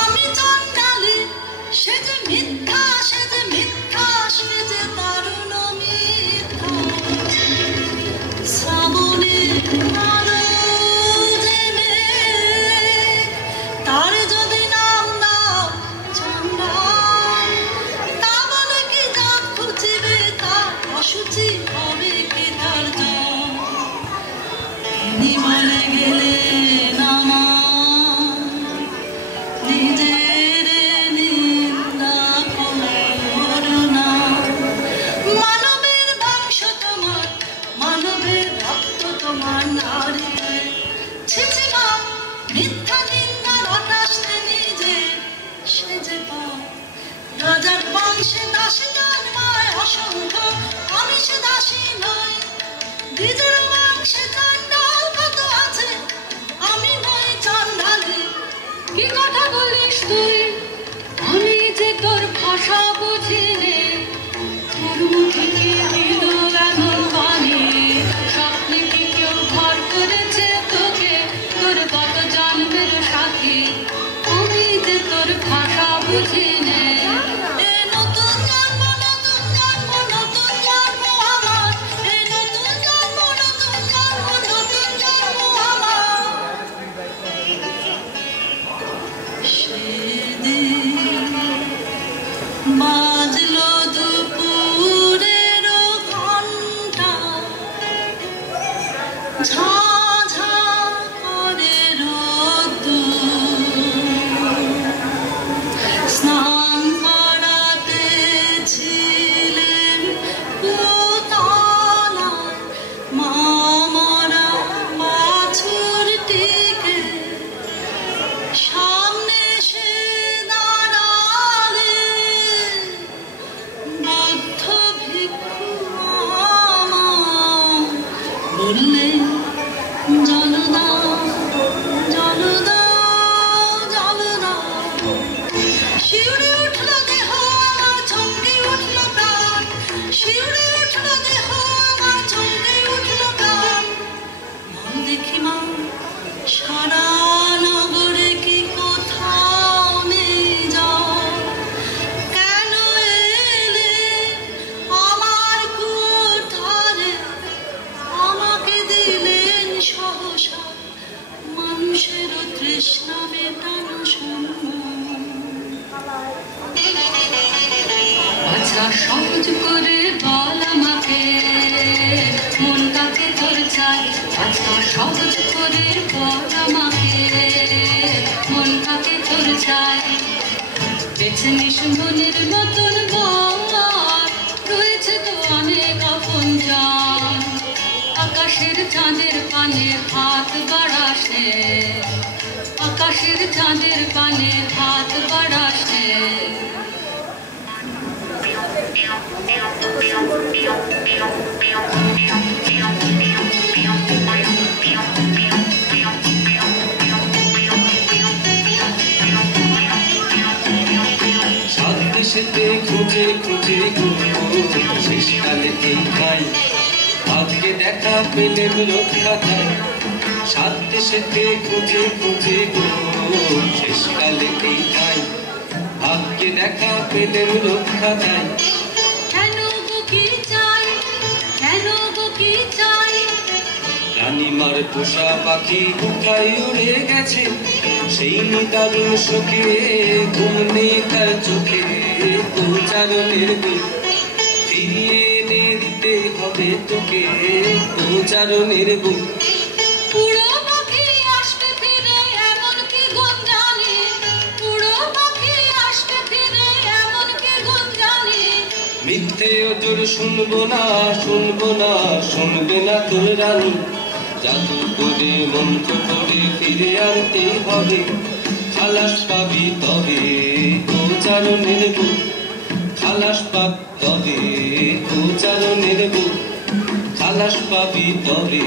আমি চন্ডালে সেজে ভান্ডার তা বলে কি জাত খুঁজিবে তা অসুচি হবে কি তার জন তিনি বলে গেলেন আমার নিজের নিন্দা করো না মানবের বংশ তোমার মানবের রক্ত তোমার নারীতে ছিছি মা মিথ্যা নিন্দার হতাশে নিজে সেজে পায় রাজার বংশে দাসী জন্মায় অসংখ্য আমি সে দাসী নই নিজের বংশে চান্ডাল কত আছে আমি নই চান্ডালি কি কথা বলিস তুই আমি যে তোর ভাষা বুঝি নে তোর মুখে কি দিল এমন বাণী স্বপ্নে কি কেউ ঘর করেছে তোকে তোর কত জন্মের সাথী আমি যে তোর ভাষা বুঝি নে নতুন জন্ম নতুন জন্ম নতুন জন্ম আমার এই নতুন জন্ম নতুন জন্ম নতুন জন্ম আমার সেদিন বাজলো দুপুরের ঘণ্টা ঝা ঝা করে রোদ্দুর স্নান করাতে ছিলেন পুতলায় মা মরা বাছুরটিকে সামনে সে দাঁড়ালেন বদ্ধ ভিক্ষু আমার বললেন জল দাও জল দাও জল দাও শিউরে উঠল দেহ আমার চমকে উঠল প্রাণ শিউরে উঠল দেহ আমার চমকে উঠল প্রাণ বল দেখি মা সারা নগরে কি কোথাও নেই জল কেন এলে আমার কুঠারে আমাকে দিলেন সহসা মানুষের তৃষ্ণা মেটানো সম্মান আচ্ছা সহজ করে বল আমাকে মন কাকে তোর চাই আচ্ছা সহজ করে বল আমাকে মন কাকে তোর চাই বেছে নিস মনের নতুন বর রয়েছে তো অনেক আপন জন আকাশের চাঁদের পানে হাত বাড়াসে আকাশের চাঁদের পানে হাত বাড়াসে সাত দেশেতে খুঁজে খুঁজে শেষকালে এই ঠাই আজকে দেখা পেলেন রক্ষায় সাত দেশেতে খুঁজে খুঁজে শেষকালে এই ঠাই আজকে দেখা পেলেন রক্ষায় কেন গো কি চাই কেন গো কি চাই রানীমার পোষা পাখি কোথায় উড়ে গেছে সেই নিদারুণ শোকে ঘুম নেই তার চোখে উচ্চারণের গুণ ফিরিয়ে এনে দিতে হবে তোকে উচ্চারণের গুণ উড়ো পাখি আসবে ফিরে এমন কি গুণ জানি উড়ো পাখি আসবে ফিরে এমন কি গুণ জানি মিথ্যে ওজোর শুনবো না শুনবে না তোর রানী জাদু করে মন্ত্র করে ফিরে আনতে হবে খালাস পাবি তবে উচ্চারণের বুক খালাস পাবি তবে উচ্চারণের বুক খালাস পাবি তবে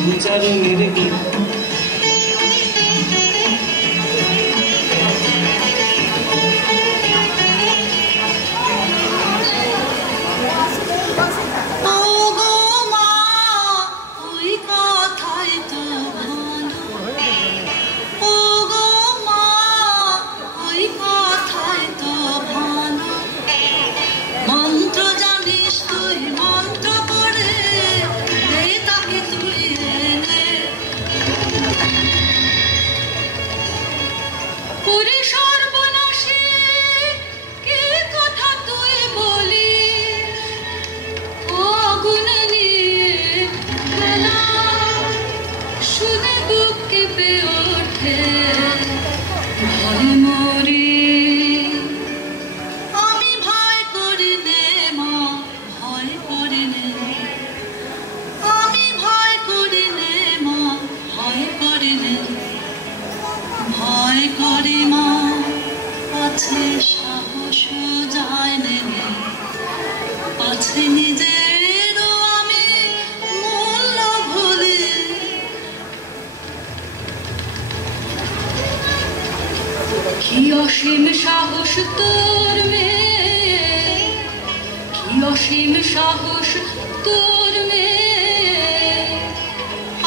উচ্চারণের বুক অসীম সাহস তোর মেয়ে,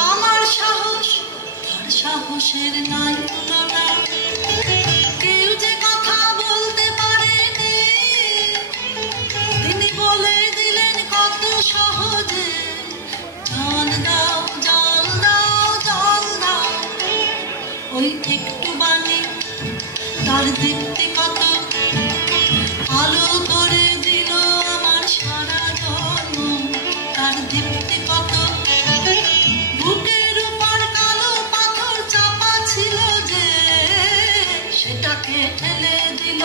আমার সাহস তার সাহসের নাই তুলনা, কেউ যে কথা বলতে পারেনি, তিনি বলে দিলেন কত সহজে, জল দাও জল দাও জল দাও। ওই একটু বাণী তার দীপ্তি কত, আলো করে দিল আমার সারা জন্ম, তার দীপ্তি কত। বুকের উপর কালো পাথর চাপা ছিল যে, সেটাকে ঠেলে দিল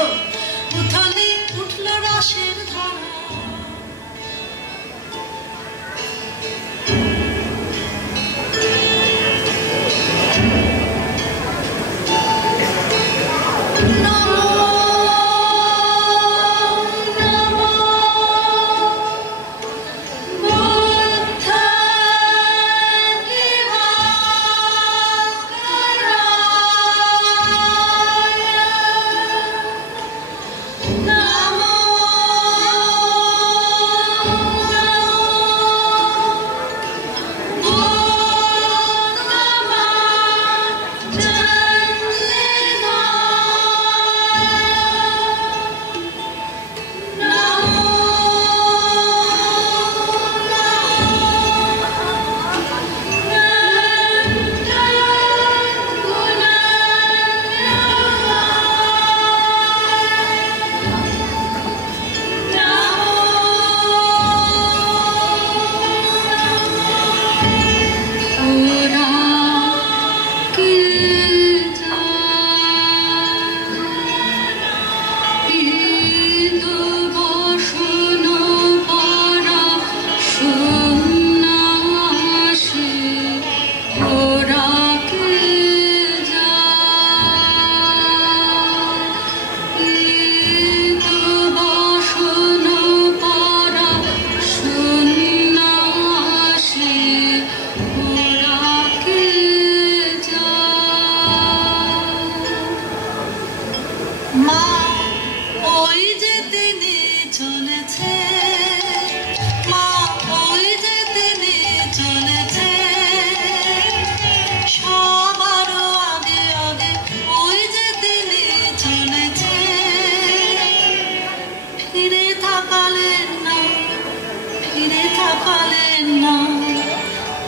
উথলি উঠল রসের ধারা।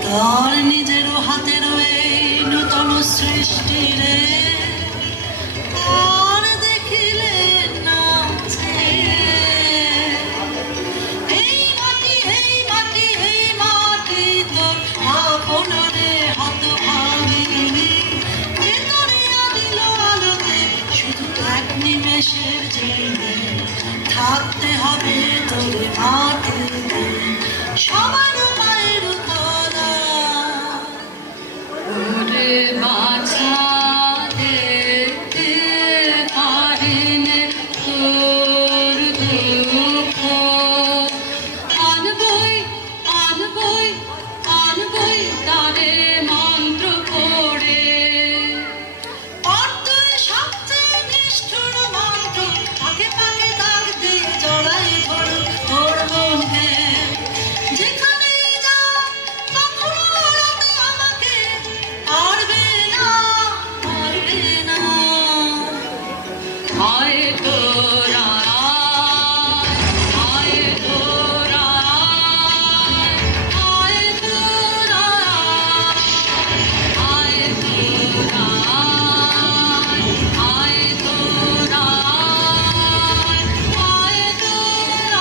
তার নিজের হাতের এই নূতন সৃষ্টি রে, আর দেখিলেন না এই মাটি এই মাটি এই মাটি তোর আপন রে হাত ভাঙিনি, ভেতরে আনিল আলোতে শুধু এক নিমেষের জন্য, থাকতে হবে তোর মাটিতে সবার পায়ের তলা। ওরে বাছা দেখতে পারেন তোর দুঃখ, আনবই আনবই আনবই তারে মন্ত্র পড়ে, পরতুই সবচেয়ে নিষ্ঠুর মন্ত্র, পাকে পাকে দাগ দিয়ে জড়াই ধর তোর মনকে, যেখানে যা কখনো রাতে আমাকে পারবে না পারবে না। আয় তোরা আয় তোরা আয় তোরা আয় তোরা আয় তোরা আয় তোরা।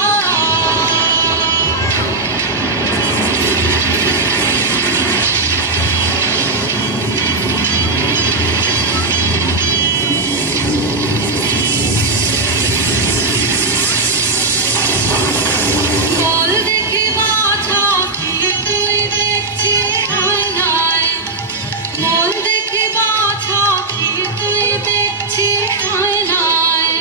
বল দেখি বাছা কি তুই দেখছিস আয়নায়, বল দেখি বাছা কি তুই দেখছিস আয়নায়।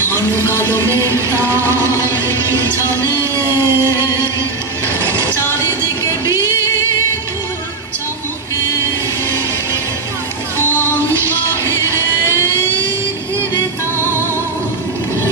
ঘন কালো মেঘ তার পিছনে, চারিদিকে বিদ্যুৎ চমকে, অন্ধ ঘিরে ঘিরে তার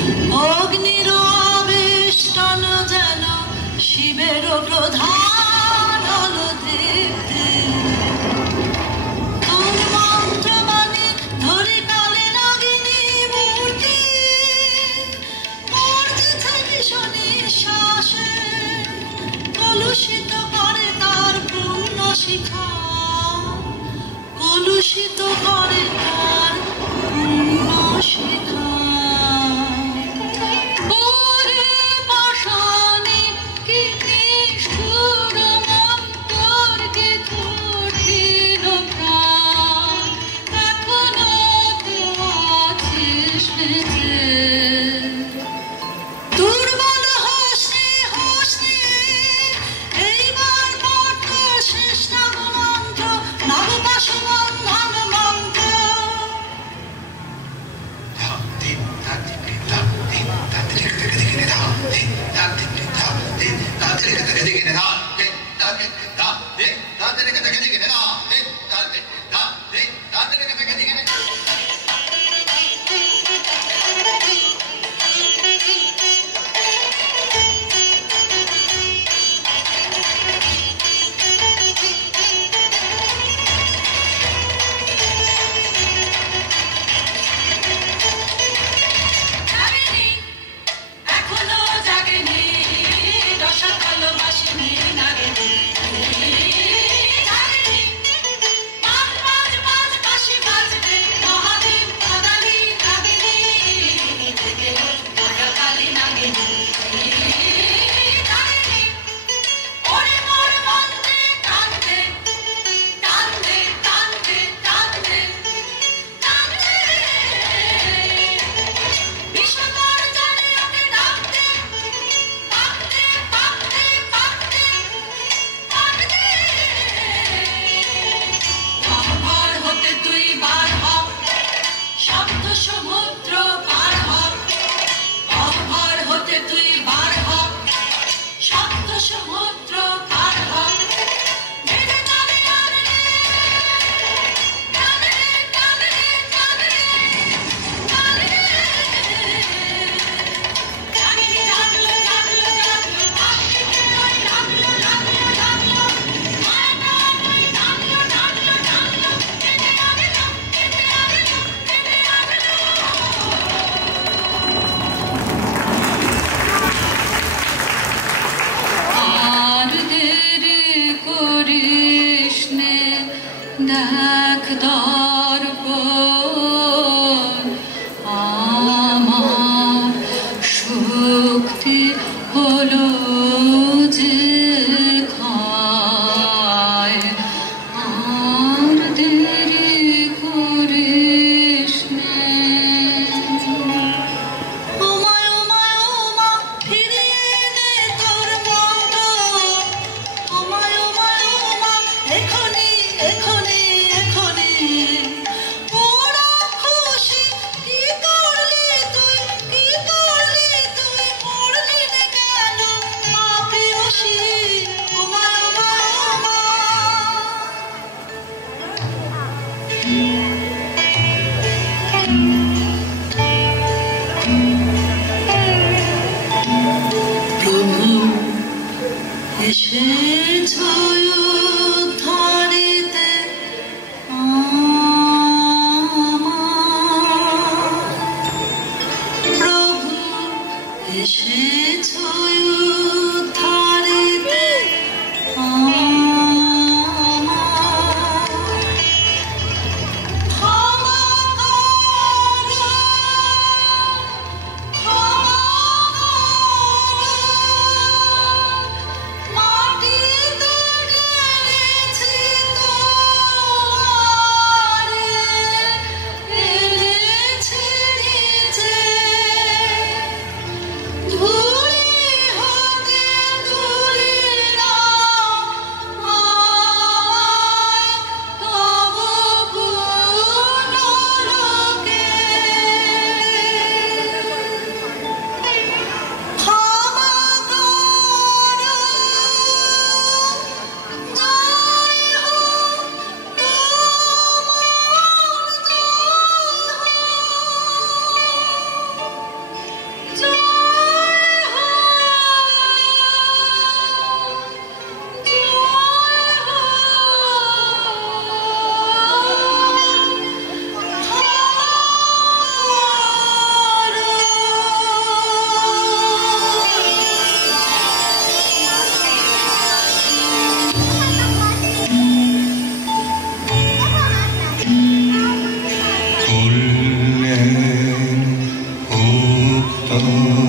Oh